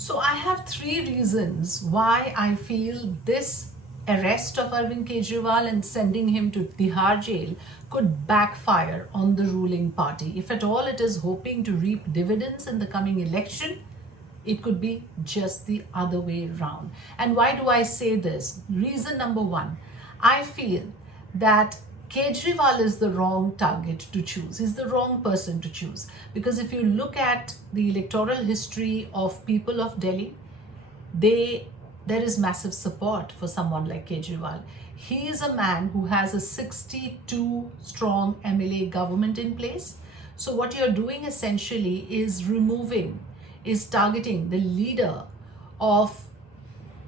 So I have three reasons why I feel this arrest of Arvind Kejriwal and sending him to Tihar jail could backfire on the ruling party. If at all it is hoping to reap dividends in the coming election, it could be just the other way round. And why do I say this? Reason number one, I feel that Kejriwal is the wrong target to choose. He's the wrong person to choose. Because if you look at the electoral history of people of Delhi, there is massive support for someone like Kejriwal. He is a man who has a 62 strong MLA government in place. So what you're doing essentially is targeting the leader of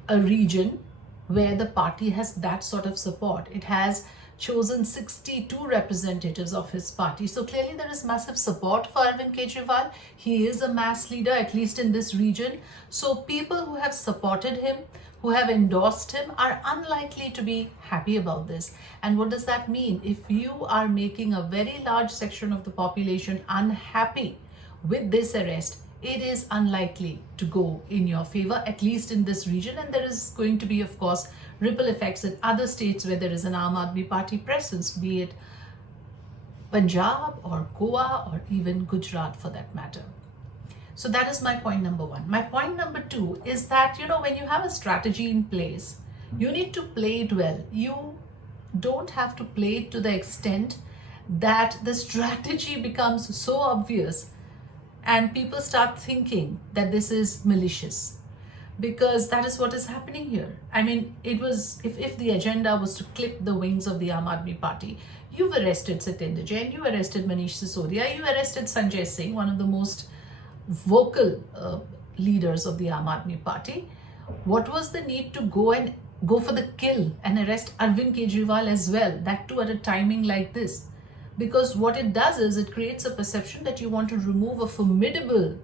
a region where the party has that sort of support. It has chosen 62 representatives of his party. So clearly there is massive support for Arvind Kejriwal. He is a mass leader, at least in this region. So people who have supported him, who have endorsed him, are unlikely to be happy about this. And what does that mean? If you are making a very large section of the population unhappy with this arrest, it is unlikely to go in your favor, at least in this region. And there is going to be, of course, ripple effects in other states where there is an Aam Aadmi Party presence, be it Punjab or Goa or even Gujarat for that matter. So that is my point number one. My point number two is that, when you have a strategy in place, you need to play it well. You don't have to play it to the extent that the strategy becomes so obvious and people start thinking that this is malicious, because that is what is happening here. I mean, it was, if the agenda was to clip the wings of the Aam Aadmi Party, you've arrested Satinder Jain, you arrested Manish Sisodia, you arrested Sanjay Singh, one of the most vocal leaders of the Aam Aadmi Party. What was the need to go for the kill and arrest Arvind Kejriwal as well, that too at a timing like this? Because what it does is it creates a perception that you want to remove a formidable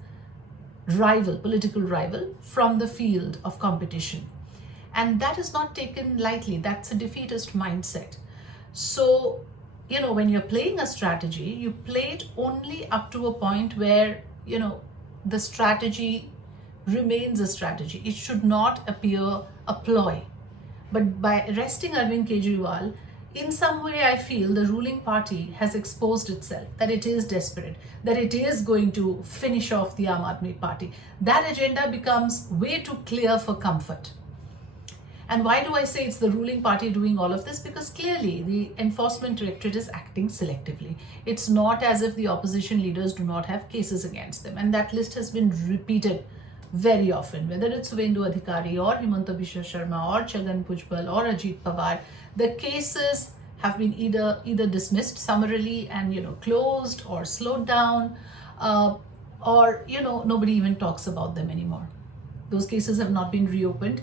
political rival from the field of competition. And that is not taken lightly. That's a defeatist mindset. So, when you're playing a strategy, you play it only up to a point where, the strategy remains a strategy. It should not appear a ploy. But by arresting Arvind Kejriwal, in some way, I feel the ruling party has exposed itself, that it is desperate, that it is going to finish off the Aam Aadmi Party. That agenda becomes way too clear for comfort. And why do I say it's the ruling party doing all of this? Because clearly the Enforcement Directorate is acting selectively. It's not as if the opposition leaders do not have cases against them. And that list has been repeated very often, whether it's Suvendu Adhikari or Himanta Biswa Sharma or Chhagan Bhujbal or Ajit Pawar. The cases have been either dismissed summarily and closed or slowed down, or nobody even talks about them anymore. Those cases have not been reopened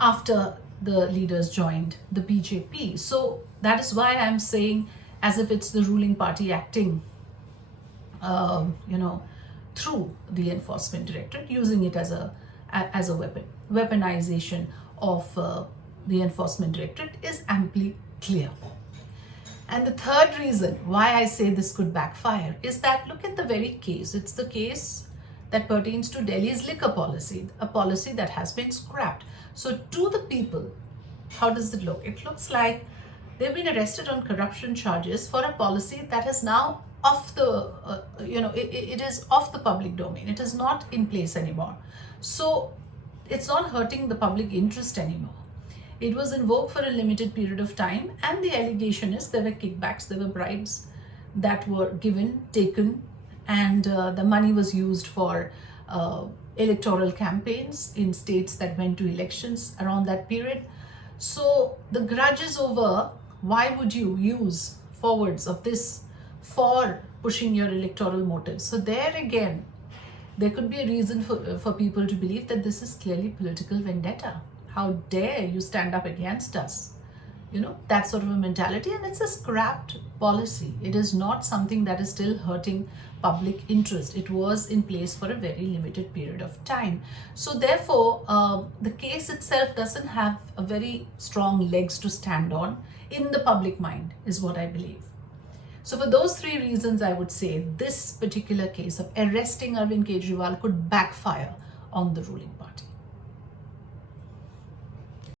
after the leaders joined the BJP. So that is why I'm saying, as if it's the ruling party acting through the Enforcement Directorate, using it as a weapon. Weaponization of the Enforcement Directorate is amply clear. And the third reason why I say this could backfire is that, look at the very case. It's the case that pertains to Delhi's liquor policy, a policy that has been scrapped. So to the people, how does it look? It looks like they've been arrested on corruption charges for a policy that is now off the, it is off the public domain. It is not in place anymore. So it's not hurting the public interest anymore. It was invoked for a limited period of time, and the allegation is there were kickbacks, there were bribes that were taken, and the money was used for electoral campaigns in states that went to elections around that period. So the grudge is over. Why would you use forwards of this for pushing your electoral motives? So there again, there could be a reason for people to believe that this is clearly political vendetta. How dare you stand up against us? That sort of a mentality. And it's a scrapped policy. It is not something that is still hurting public interest. It was in place for a very limited period of time. So therefore, the case itself doesn't have a very strong legs to stand on in the public mind, is what I believe. So for those three reasons, I would say this particular case of arresting Arvind Kejriwal could backfire on the ruling party.